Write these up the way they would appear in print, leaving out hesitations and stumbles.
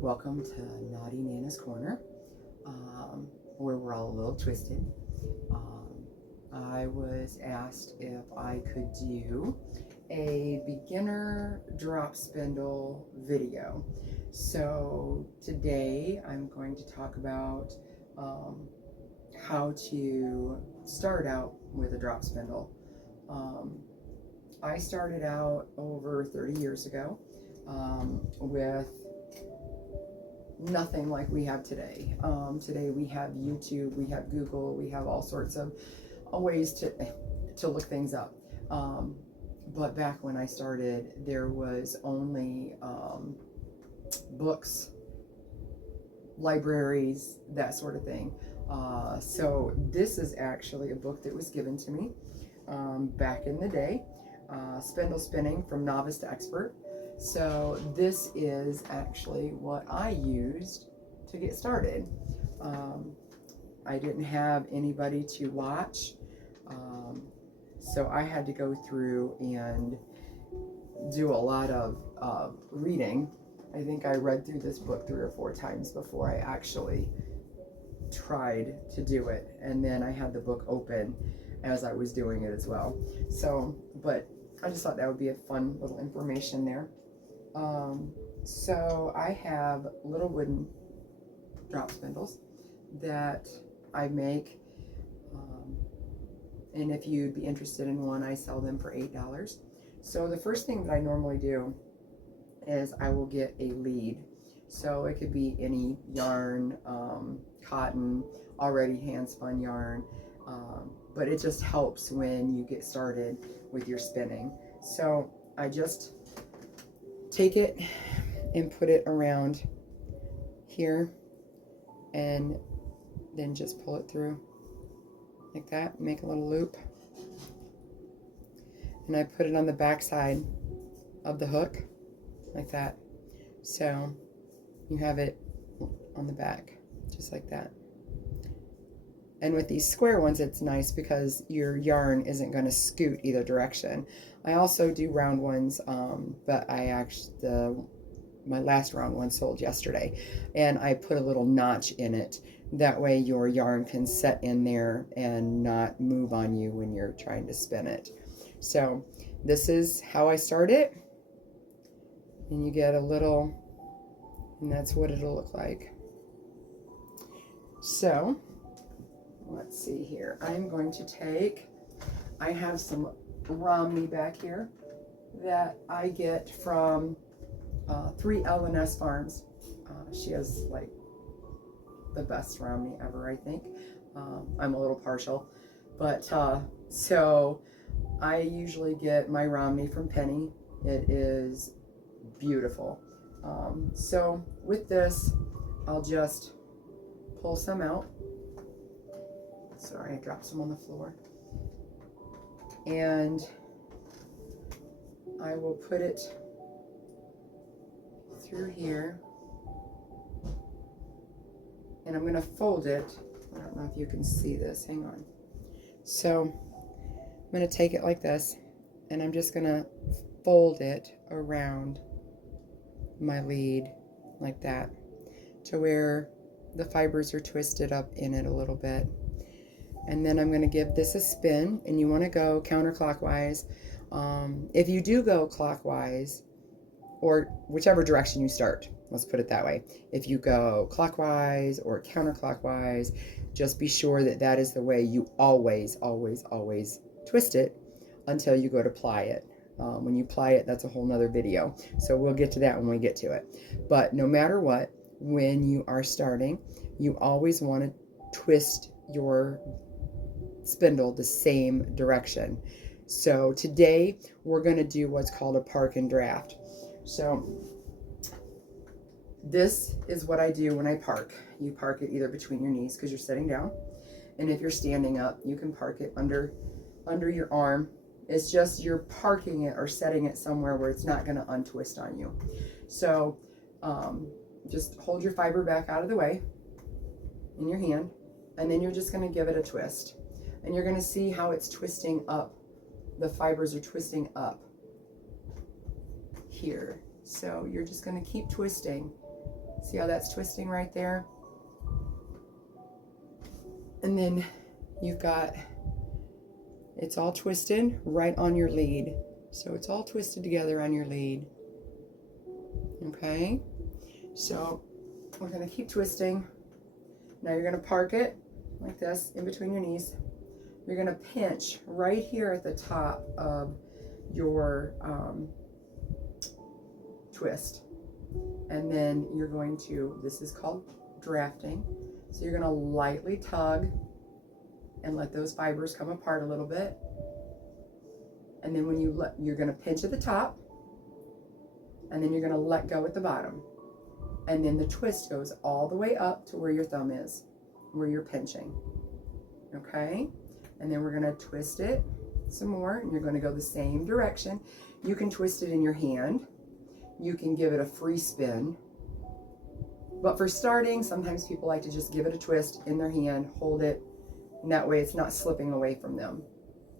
Welcome to KnottyNanasCorner, where we're all a little twisted. I was asked if I could do a beginner drop spindle video. So today I'm going to talk about how to start out with a drop spindle. I started out over 30 years ago with nothing like we have today. Today we have YouTube, we have Google, we have all sorts of ways to look things up. But back when I started, there was only books, libraries, that sort of thing. So this is actually a book that was given to me back in the day, Spindle Spinning from Novice to Expert. So this is actually what I used to get started. I didn't have anybody to watch, so I had to go through and do a lot of reading. I think I read through this book 3 or 4 times before I actually tried to do it, and then I had the book open as I was doing it as well. So, but I just thought that would be a fun little information there. So I have little wooden drop spindles that I make, and if you'd be interested in one, I sell them for $8. So the first thing that I normally do is I will get a lead. So it could be any yarn, cotton, already hand spun yarn, but it just helps when you get started with your spinning. So I just take it and put it around here and then just pull it through like that, make a little loop, and I put it on the back side of the hook like that, so you have it on the back just like that. And with these square ones, it's nice because your yarn isn't going to scoot either direction. I also do round ones, but my last round one sold yesterday, and I put a little notch in it. That way your yarn can set in there and not move on you when you're trying to spin it. So this is how I start it, and you get a little, and that's what it'll look like. So let's see here. I'm going to I have some Romney back here that I get from 3L&S Farms. She has like the best Romney ever, I think. I'm a little partial, but so I usually get my Romney from Penny. It is beautiful. So with this, I'll just pull some out. Sorry, I dropped some on the floor. And I will put it through here. And I'm going to fold it. I don't know if you can see this. Hang on. So I'm going to take it like this, and I'm just going to fold it around my lead like that to where the fibers are twisted up in it a little bit. And then I'm going to give this a spin, and you want to go counterclockwise. If you do go clockwise, or whichever direction you start, let's put it that way. If you go clockwise or counterclockwise, just be sure that that is the way you always, always, always twist it until you go to ply it. When you ply it, that's a whole nother video. So we'll get to that when we get to it. But no matter what, when you are starting, you always want to twist your spindle the same direction. So today we're going to do what's called a park and draft. So this is what I do when I park. You park it either between your knees because you're sitting down, and if you're standing up, you can park it under your arm. It's just you're parking it or setting it somewhere where it's not going to untwist on you. So just hold your fiber back out of the way in your hand, and then you're just going to give it a twist, and you're going to see how it's twisting up. The fibers are twisting up here. So you're just going to keep twisting See how that's twisting right there? And then you've got, it's all twisted right on your lead. So it's all twisted together on your lead. Okay, so we're going to keep twisting. Now you're going to park it like this in between your knees. You're going to pinch right here at the top of your twist. And then you're going to, this is called drafting. So you're going to lightly tug and let those fibers come apart a little bit. And then when you're going to pinch at the top, and then you're going to let go at the bottom. And then the twist goes all the way up to where your thumb is, where you're pinching. Okay? And then we're going to twist it some more, and you're going to go the same direction. You can twist it in your hand. You can give it a free spin. But for starting, sometimes people like to just give it a twist in their hand, hold it, and that way it's not slipping away from them.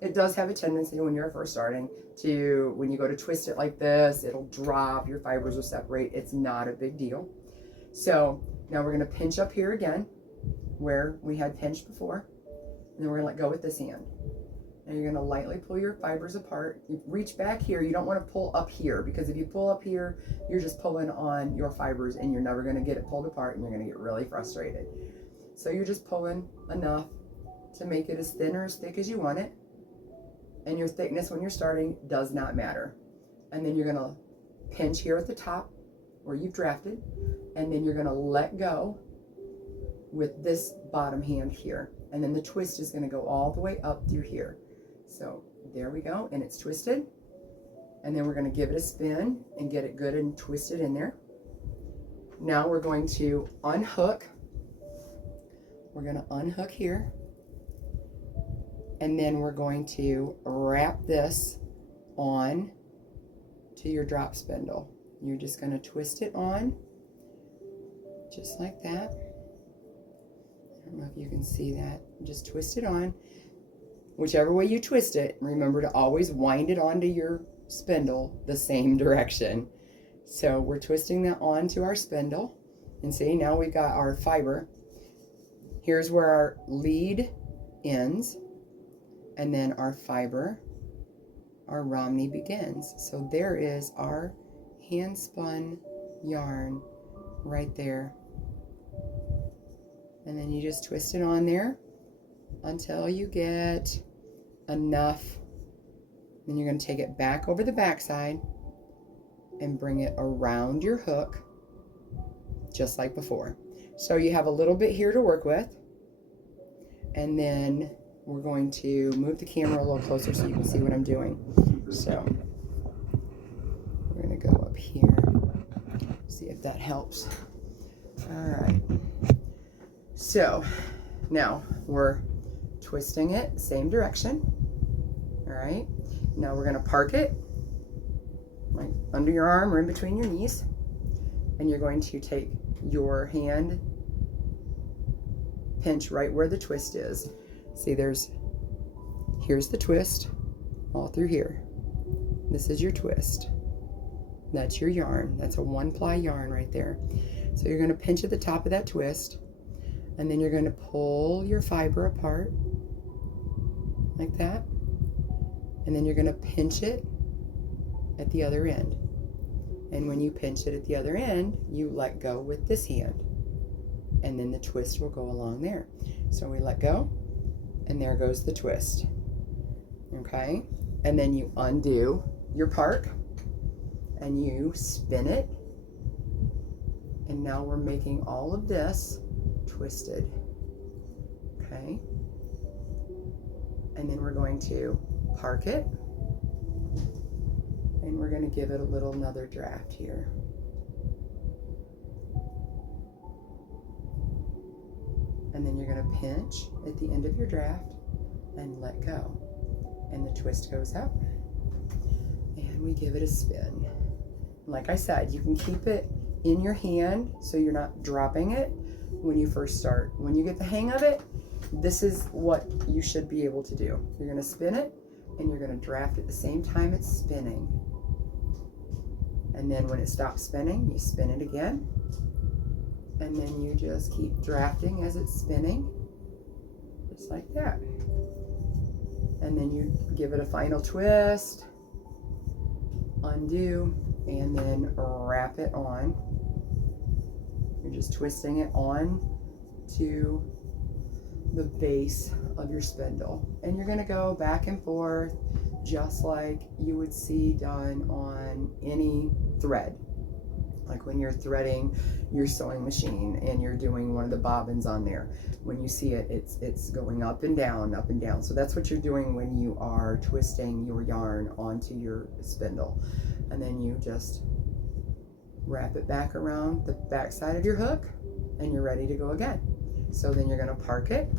It does have a tendency when you're first starting to, when you go to twist it like this, it'll drop, your fibers will separate. It's not a big deal. So now we're going to pinch up here again, where we had pinched before, and then we're going to let go with this hand. And you're going to lightly pull your fibers apart. You reach back here. You don't want to pull up here, because if you pull up here, you're just pulling on your fibers and you're never going to get it pulled apart, and you're going to get really frustrated. So you're just pulling enough to make it as thin or as thick as you want it. And your thickness when you're starting does not matter. And then you're going to pinch here at the top where you've drafted, and then you're going to let go with this bottom hand here. And then the twist is going to go all the way up through here. So there we go, and it's twisted. And then we're going to give it a spin and get it good and twisted in there. Now we're going to unhook. We're going to unhook here. And then we're going to wrap this on to your drop spindle. You're just going to twist it on, just like that. I don't know if you can see that. Just twist it on. Whichever way you twist it, remember to always wind it onto your spindle the same direction. So we're twisting that onto our spindle. And see, now we've got our fiber. Here's where our lead ends. And then our fiber, our Romney begins. So there is our hand spun yarn right there. And then you just twist it on there until you get enough. Then you're going to take it back over the backside and bring it around your hook, just like before. So you have a little bit here to work with. And then we're going to move the camera a little closer so you can see what I'm doing. So we're going to go up here, see if that helps. All right. So now we're twisting it, same direction. All right. Now we're going to park it like under your arm or in between your knees. And you're going to take your hand, pinch right where the twist is. See, here's the twist all through here. This is your twist. That's your yarn. That's a 1-ply yarn right there. So you're going to pinch at the top of that twist, and then you're going to pull your fiber apart like that. And then you're going to pinch it at the other end. And when you pinch it at the other end, you let go with this hand. And then the twist will go along there. So we let go. And there goes the twist. Okay? And then you undo your park and you spin it. And now we're making all of this twisted. Okay? And then we're going to park it. And we're going to give it another draft here. And then you're going to pinch at the end of your draft and let go. And the twist goes up. And we give it a spin. Like I said, you can keep it in your hand so you're not dropping it when you first start. When you get the hang of it, this is what you should be able to do. You're going to spin it and you're going to draft at the same time it's spinning. And then when it stops spinning, you spin it again. And then you just keep drafting as it's spinning, just like that. And then you give it a final twist, undo, and then wrap it on. You're just twisting it on to the base of your spindle. And you're gonna go back and forth just like you would see done on any thread. Like when you're threading your sewing machine and you're doing one of the bobbins on there. When you see it, it's going up and down, up and down. So that's what you're doing when you are twisting your yarn onto your spindle. And then you just wrap it back around the back side of your hook and you're ready to go again. So then you're gonna park it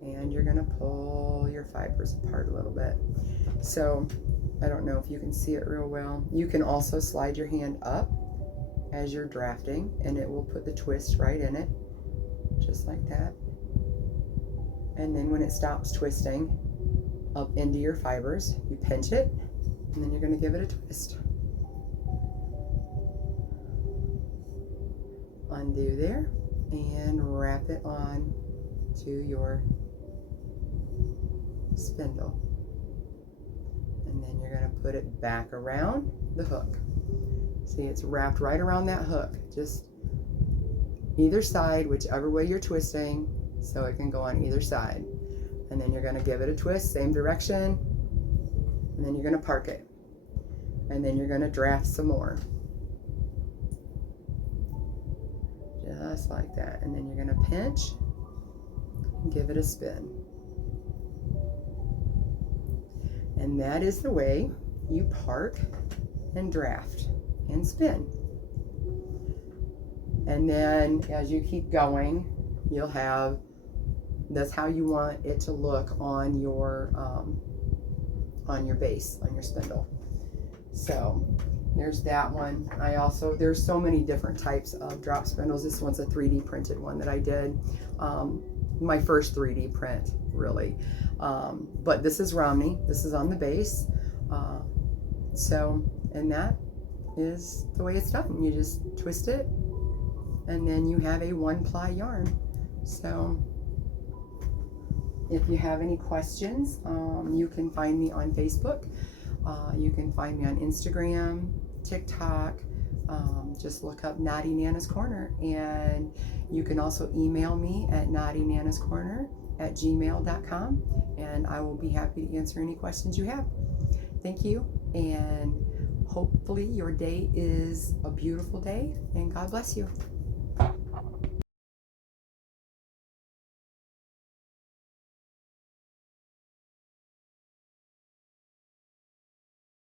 and you're gonna pull your fibers apart a little bit. So I don't know if you can see it real well. You can also slide your hand up as you're drafting and it will put the twist right in it, just like that. And then when it stops twisting up into your fibers, you pinch it and then you're gonna give it a twist. Undo there and wrap it on to your spindle. And then you're going to put it back around the hook. See, it's wrapped right around that hook, just either side, whichever way you're twisting, so it can go on either side. And then you're going to give it a twist, same direction, and then you're going to park it. And then you're going to draft some more. Just like that. And then you're going to pinch and give it a spin. And that is the way you park and draft and spin. And then as you keep going, you'll have, that's how you want it to look on your base, on your spindle. So there's that one. There's so many different types of drop spindles. This one's a 3D printed one that I did. My first 3D print, really. But this is Romney. This is on the base. And that is the way it's done. You just twist it, and then you have a 1-ply yarn. So if you have any questions, you can find me on Facebook. You can find me on Instagram, TikTok. Just look up KnottyNanasCorner, and you can also email me at KnottyNanasCorner@gmail.com, and I will be happy to answer any questions you have. Thank you, and hopefully your day is a beautiful day, and God bless you.